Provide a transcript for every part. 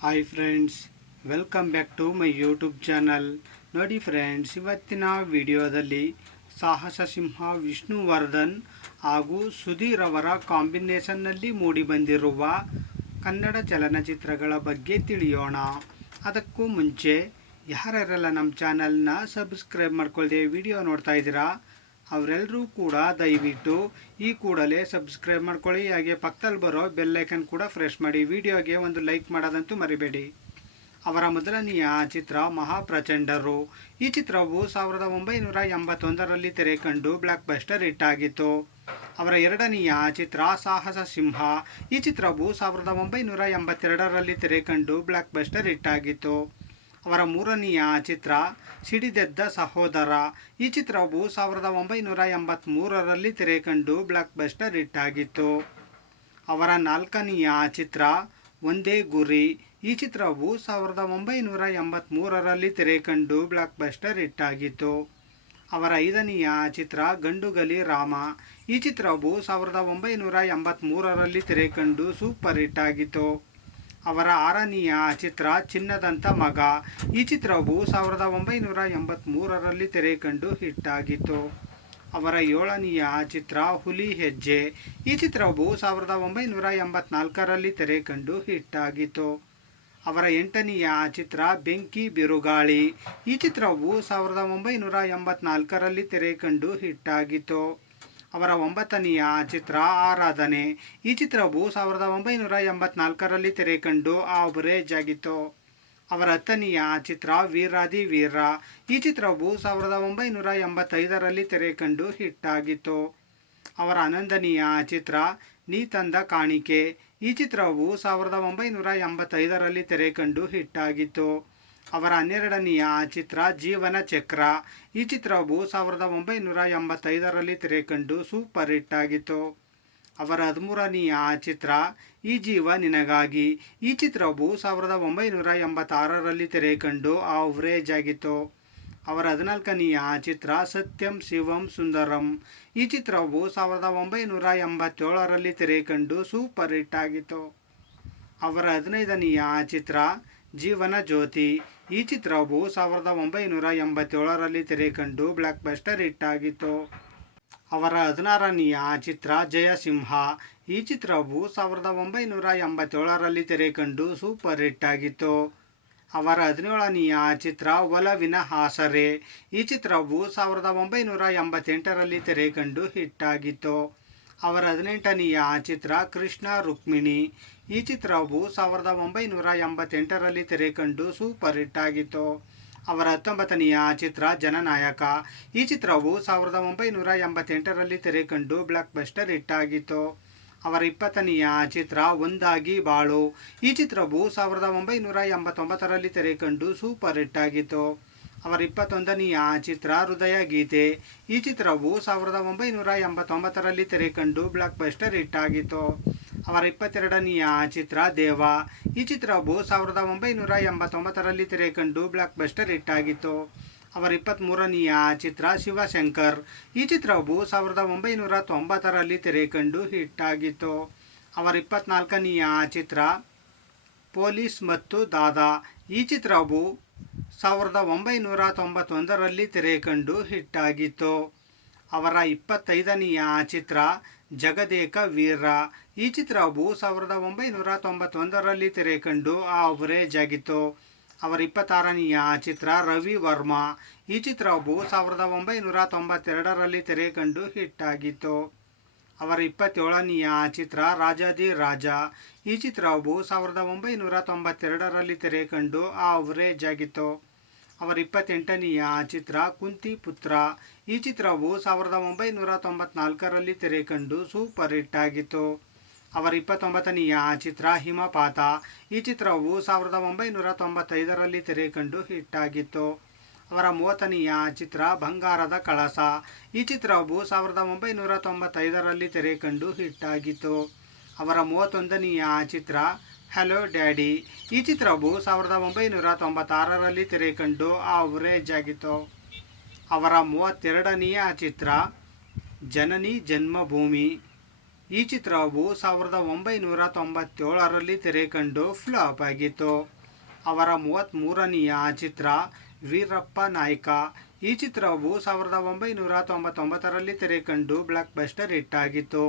Hi friends welcome back to my YouTube channel ನೋಡಿ friends ಇವತ್ತಿನ ವಿಡಿಯೋದಲ್ಲಿ ಸಾಹಸ ಸಿಂಹ ವಿಷ್ಣುವರ್ಧನ್ ಹಾಗೂ ಸುಧೀರ್ ಅವರ ಕಾಂಬಿನೇಷನ್ನಲ್ಲಿ ಮೂಡಿಬಂದಿರುವ ಕನ್ನಡ ಚಲನಚಿತ್ರಗಳ ಬಗ್ಗೆ ತಿಳಿಯೋಣ. ಅದಕ್ಕೂ ಮುಂಚೆ ಯಾರ್ಯಾರೆಲ್ಲ ನಮ್ಮ ಚಾನಲ್ನ ಸಬ್ಸ್ಕ್ರೈಬ್ ಮಾಡ್ಕೊಳ್ದೆ ವಿಡಿಯೋ ನೋಡ್ತಾ ಇದ್ದೀರಾ ಅವರೆಲ್ಲರೂ ಕೂಡ ದಯವಿಟ್ಟು ಈ ಕೂಡಲೇ ಸಬ್ಸ್ಕ್ರೈಬ್ ಮಾಡ್ಕೊಳ್ಳಿ, ಹಾಗೆ ಪಕ್ಕದಲ್ಲಿ ಬರೋ ಬೆಲ್ಲೈಕನ್ ಕೂಡ ಫ್ರೆಶ್ ಮಾಡಿ ವಿಡಿಯೋಗೆ ಒಂದು ಲೈಕ್ ಮಾಡೋದಂತೂ ಮರಿಬೇಡಿ. ಅವರ ಮೊದಲನೆಯ ಚಿತ್ರ ಮಹಾಪ್ರಚಂಡರು. ಈ ಚಿತ್ರವು ಸಾವಿರದ ಒಂಬೈನೂರ ಎಂಬತ್ತೊಂದರಲ್ಲಿ ತೆರೆ ಕಂಡು ಬ್ಲಾಕ್ ಬಸ್ಟರ್ ಹಿಟ್ ಆಗಿತ್ತು. ಅವರ ಎರಡನೆಯ ಚಿತ್ರ ಸಾಹಸ ಸಿಂಹ. ಈ ಚಿತ್ರವು ಸಾವಿರದ ಒಂಬೈನೂರ ಎಂಬತ್ತೆರಡರಲ್ಲಿ ತೆರೆ ಕಂಡು ಬ್ಲಾಕ್ ಬಸ್ಟರ್ ಹಿಟ್ ಆಗಿತ್ತು. ಅವರ ಮೂರನೆಯ ಚಿತ್ರ ಸಿಡಿದೆದ್ದ ಸಹೋದರ. ಈ ಚಿತ್ರವು ಸಾವಿರದ ಒಂಬೈನೂರ ಎಂಬತ್ತ್ಮೂರರಲ್ಲಿ ತೆರೆ ಕಂಡು ಬ್ಲಾಕ್ ಬಸ್ಟರ್ ಹಿಟ್ ಆಗಿತ್ತು. ಅವರ ನಾಲ್ಕನೆಯ ಚಿತ್ರ ಒಂದೇ ಗುರಿ. ಈ ಚಿತ್ರವು ಸಾವಿರದ ಒಂಬೈನೂರ ಎಂಬತ್ತ್ಮೂರರಲ್ಲಿ ತೆರೆ ಕಂಡು ಬ್ಲಾಕ್ ಬಸ್ಟರ್ ಹಿಟ್ ಆಗಿತ್ತು. ಅವರ ಐದನೆಯ ಚಿತ್ರ ಗಂಡುಗಲಿ ರಾಮ. ಈ ಚಿತ್ರವು ಸಾವಿರದ ಒಂಬೈನೂರ ಎಂಬತ್ತ್ಮೂರರಲ್ಲಿ ತೆರೆ ಕಂಡು ಸೂಪರ್ ಹಿಟ್ ಆಗಿತ್ತು. ಅವರ ಆರನೆಯ ಚಿತ್ರ ಚಿನ್ನದಂತ ಮಗ. ಈ ಚಿತ್ರವು ಸಾವಿರದ ಒಂಬೈನೂರ ಎಂಬತ್ತ್ಮೂರರಲ್ಲಿ ತೆರೆ ಕಂಡು ಹಿಟ್ ಆಗಿತ್ತು ಅವರ ಏಳನೆಯ ಚಿತ್ರ ಹುಲಿ ಹೆಜ್ಜೆ. ಈ ಚಿತ್ರವು ಸಾವಿರದ ಒಂಬೈನೂರ ಎಂಬತ್ನಾಲ್ಕರಲ್ಲಿ ತೆರೆ ಕಂಡು ಹಿಟ್ ಆಗಿತ್ತು ಅವರ ಎಂಟನೆಯ ಚಿತ್ರ ಬೆಂಕಿ ಬಿರುಗಾಳಿ. ಈ ಚಿತ್ರವು ಸಾವಿರದ ಒಂಬೈನೂರ ಎಂಬತ್ನಾಲ್ಕರಲ್ಲಿ ತೆರೆ ಕಂಡು ಹಿಟ್ ಆಗಿತ್ತು ಅವರ ಒಂಬತ್ತನೆಯ ಚಿತ್ರ ಆರಾಧನೆ. ಈ ಚಿತ್ರವು ಸಾವಿರದ ಒಂಬೈನೂರ ಎಂಬತ್ನಾಲ್ಕರಲ್ಲಿ ತೆರೆ ಕಂಡು ಆವರೇಜ್ ಆಗಿತ್ತು ಅವರ ಹತ್ತನೆಯ ಚಿತ್ರ ವೀರಾದಿ ವೀರ. ಈ ಚಿತ್ರವು ಸಾವಿರದ ಒಂಬೈನೂರ ಎಂಬತ್ತೈದರಲ್ಲಿ ತೆರೆ ಕಂಡು ಹಿಟ್ ಆಗಿತ್ತು ಅವರ ಹನ್ನೊಂದನೆಯ ಚಿತ್ರ ನೀ ತಂದ ಕಾಣಿಕೆ. ಈ ಚಿತ್ರವು ಸಾವಿರದ ಒಂಬೈನೂರ ಎಂಬತ್ತೈದರಲ್ಲಿ ತೆರೆ ಕಂಡು ಹಿಟ್ ಆಗಿತ್ತು ಅವರ ಹನ್ನೆರಡನೆಯ ಚಿತ್ರ ಜೀವನ ಚಕ್ರ. ಈ ಚಿತ್ರವು ಸಾವಿರದ ಒಂಬೈನೂರ ಎಂಬತ್ತೈದರಲ್ಲಿ ತೆರೆ ಕಂಡು ಸೂಪರ್ ಹಿಟ್ ಆಗಿತ್ತು. ಅವರ ಹದಿಮೂರನೆಯ ಚಿತ್ರ, ಈ ಜೀವ ನಿನಗಾಗಿ. ಈ ಚಿತ್ರವು ಸಾವಿರದ ಒಂಬೈನೂರ ಎಂಬತ್ತಾರರಲ್ಲಿ ತೆರೆ ಕಂಡು ಆವ್ರೇಜ್ ಆಗಿತ್ತು. ಅವರ ಹದಿನಾಲ್ಕನೆಯ ಚಿತ್ರ, ಸತ್ಯಂ ಶಿವಂ ಸುಂದರಂ. ಈ ಚಿತ್ರವು ಸಾವಿರದ ಒಂಬೈನೂರ ಎಂಬತ್ತೇಳರಲ್ಲಿ ತೆರೆ ಕಂಡು ಸೂಪರ್ ಹಿಟ್ ಆಗಿತ್ತು. ಅವರ ಹದಿನೈದನೆಯ ಚಿತ್ರ ಜೀವನ ಜ್ಯೋತಿ. ಈ ಚಿತ್ರವು ಸಾವಿರದ ಒಂಬೈನೂರ ಎಂಬತ್ತೇಳರಲ್ಲಿ ತೆರೆ ಕಂಡು ಬ್ಲಾಕ್ ಬಸ್ಟರ್ ಹಿಟ್ ಆಗಿತ್ತು. ಅವರ ಹದಿನಾರನೆಯ ಚಿತ್ರ ಜಯಸಿಂಹ. ಈ ಚಿತ್ರವು ಸಾವಿರದ ಒಂಬೈನೂರ ಎಂಬತ್ತೇಳರಲ್ಲಿ ತೆರೆ ಕಂಡು ಸೂಪರ್ ಹಿಟ್ ಆಗಿತ್ತು. ಅವರ ಹದಿನೇಳನೆಯ ಚಿತ್ರ ಒಲವಿನ ಹಾಸರೆ. ಈ ಚಿತ್ರವು ಸಾವಿರದ ಒಂಬೈನೂರ ಎಂಬತ್ತೆಂಟರಲ್ಲಿ ತೆರೆ ಕಂಡು ಹಿಟ್ ಆಗಿತ್ತು. ಅವರ ಹದಿನೆಂಟನೆಯ ಚಿತ್ರ ಕೃಷ್ಣ ರುಕ್ಮಿಣಿ. ಈ ಚಿತ್ರವು ಸಾವಿರದ ಒಂಬೈನೂರ ಎಂಬತ್ತೆಂಟರಲ್ಲಿ ತೆರೆ ಕಂಡು ಸೂಪರ್ ಹಿಟ್ ಆಗಿತ್ತು. ಅವರ ಹತ್ತೊಂಬತ್ತನೆಯ ಚಿತ್ರ ಜನನಾಯಕ. ಈ ಚಿತ್ರವು ಸಾವಿರದ ಒಂಬೈನೂರ ಎಂಬತ್ತೆಂಟರಲ್ಲಿ ತೆರೆ ಕಂಡು ಬ್ಲಾಕ್ ಬಸ್ಟರ್ ಹಿಟ್ ಆಗಿತ್ತು. ಅವರ ಇಪ್ಪತ್ತನೆಯ ಚಿತ್ರ ಒಂದಾಗಿ ಬಾಳು. ಈ ಚಿತ್ರವು ಸಾವಿರದ ಒಂಬೈನೂರ ಎಂಬತ್ತೊಂಬತ್ತರಲ್ಲಿ ತೆರೆ ಕಂಡು ಸೂಪರ್ ಹಿಟ್ ಆಗಿತ್ತು. ಅವರ ಇಪ್ಪತ್ತೊಂದನೆಯ ಚಿತ್ರ ಹೃದಯ ಗೀತೆ. ಈ ಚಿತ್ರವು ಸಾವಿರದ ಒಂಬೈನೂರ ಎಂಬತ್ತೊಂಬತ್ತರಲ್ಲಿ ತೆರೆ ಕಂಡು ಬ್ಲಾಕ್ ಬಸ್ಟರ್ ಹಿಟ್ ಆಗಿತ್ತು. ಅವರ ಇಪ್ಪತ್ತೆರಡನೆಯ ಚಿತ್ರ ದೇವ. ಈ ಚಿತ್ರವು ಸಾವಿರದ ಒಂಬೈನೂರ ಎಂಬತ್ತೊಂಬತ್ತರಲ್ಲಿ ತೆರೆ ಕಂಡು ಬ್ಲಾಕ್ ಬಸ್ಟರ್ ಹಿಟ್ ಆಗಿತ್ತು. ಅವರ ಇಪ್ಪತ್ತ್ಮೂರನೆಯ ಚಿತ್ರ ಶಿವಶಂಕರ್. ಈ ಚಿತ್ರವು ಸಾವಿರದ ಒಂಬೈನೂರ ತೊಂಬತ್ತರಲ್ಲಿ ತೆರೆ ಕಂಡು ಹಿಟ್ ಆಗಿತ್ತು. ಅವರ ಇಪ್ಪತ್ನಾಲ್ಕನೆಯ ಚಿತ್ರ ಪೊಲೀಸ್ ಮತ್ತು ದಾದಾ. ಈ ಚಿತ್ರವು ಸಾವಿರದ ಒಂಬೈನೂರ ತೊಂಬತ್ತೊಂದರಲ್ಲಿ ತೆರೆ ಕಂಡು ಹಿಟ್ ಆಗಿತ್ತು ಅವರ ಇಪ್ಪತ್ತೈದನೆಯ ಚಿತ್ರ ಜಗದೇಕ ವೀರ. ಈ ಚಿತ್ರವು ಸಾವಿರದ ಒಂಬೈನೂರ ತೊಂಬತ್ತೊಂದರಲ್ಲಿ ತೆರೆ ಕಂಡು ಆವರೇಜ್ ಆಗಿತ್ತು ಅವರ ಇಪ್ಪತ್ತಾರನೆಯ ಚಿತ್ರ ರವಿ ವರ್ಮಾ. ಈ ಚಿತ್ರವು ಸಾವಿರದ ಒಂಬೈನೂರ ತೊಂಬತ್ತೆರಡರಲ್ಲಿ ತೆರೆ ಕಂಡು ಹಿಟ್ ಆಗಿತ್ತು ಅವರ ಇಪ್ಪತ್ತೇಳನೆಯ ಚಿತ್ರ ರಾಜಾದಿ ರಾಜ. ಈ ಚಿತ್ರವು ಸಾವಿರದ ಒಂಬೈನೂರ ತೊಂಬತ್ತೆರಡರಲ್ಲಿ ತೆರೆ ಕಂಡು ಆವರೇಜ್ ಆಗಿತ್ತು ಅವರ ಇಪ್ಪತ್ತೆಂಟನೆಯ ಚಿತ್ರ ಕುಂತಿ ಪುತ್ರ. ಈ ಚಿತ್ರವು ಸಾವಿರದ ಒಂಬೈನೂರ ತೊಂಬತ್ನಾಲ್ಕರಲ್ಲಿ ತೆರೆ ಕಂಡು ಸೂಪರ್ ಹಿಟ್ ಆಗಿತ್ತು. ಅವರ ಇಪ್ಪತ್ತೊಂಬತ್ತನೆಯ ಚಿತ್ರ ಹಿಮಪಾತ. ಈ ಚಿತ್ರವು ಸಾವಿರದ ಒಂಬೈನೂರ ತೊಂಬತ್ತೈದರಲ್ಲಿ ತೆರೆ ಕಂಡು ಹಿಟ್ ಆಗಿತ್ತು. ಅವರ ಮೂವತ್ತನೆಯ ಚಿತ್ರ ಬಂಗಾರದ ಕಳಸ. ಈ ಚಿತ್ರವು ಸಾವಿರದ ಒಂಬೈನೂರ ತೊಂಬತ್ತೈದರಲ್ಲಿ ತೆರೆ ಕಂಡು ಹಿಟ್ ಆಗಿತ್ತು ಅವರ ಮೂವತ್ತೊಂದನೆಯ ಚಿತ್ರ ಹಲೋ ಡ್ಯಾಡಿ ಈ ಚಿತ್ರವು ಸಾವಿರದ ಒಂಬೈನೂರ ತೊಂಬತ್ತಾರರಲ್ಲಿ ತೆರೆ ಕಂಡು ಆವರೇಜ್ ಆಗಿತ್ತು. ಅವರ ಮೂವತ್ತೆರಡನೆಯ ಚಿತ್ರ ಜನನಿ ಜನ್ಮಭೂಮಿ. ಈ ಚಿತ್ರವು ಸಾವಿರದ ಒಂಬೈನೂರ ತೊಂಬತ್ತೇಳರಲ್ಲಿ ತೆರೆ ಕಂಡು ಫ್ಲಾಪ್ ಆಗಿತ್ತು ಅವರ ಮೂವತ್ತ್ಮೂರನೆಯ ಚಿತ್ರ ವೀರಪ್ಪ ನಾಯ್ಕ. ಈ ಚಿತ್ರವು ಸಾವಿರದ ಒಂಬೈನೂರ ತೊಂಬತ್ತೊಂಬತ್ತರಲ್ಲಿ ತೆರೆ ಕಂಡು ಬ್ಲಾಕ್ ಬಸ್ಟರ್ ಹಿಟ್ ಆಗಿತ್ತು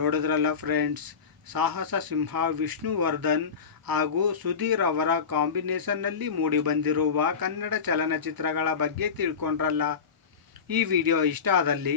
ನೋಡಿದ್ರಲ್ಲ ಫ್ರೆಂಡ್ಸ್, ಸಾಹಸ ಸಿಂಹ ವಿಷ್ಣುವರ್ಧನ್ ಹಾಗೂ ಸುಧೀರ್ ಅವರ ಕಾಂಬಿನೇಷನ್ನಲ್ಲಿ ಮೂಡಿಬಂದಿರುವ ಕನ್ನಡ ಚಲನಚಿತ್ರಗಳ ಬಗ್ಗೆ ತಿಳ್ಕೊಂಡ್ರಲ್ಲ. ಈ ವಿಡಿಯೋ ಇಷ್ಟ ಆದಲ್ಲಿ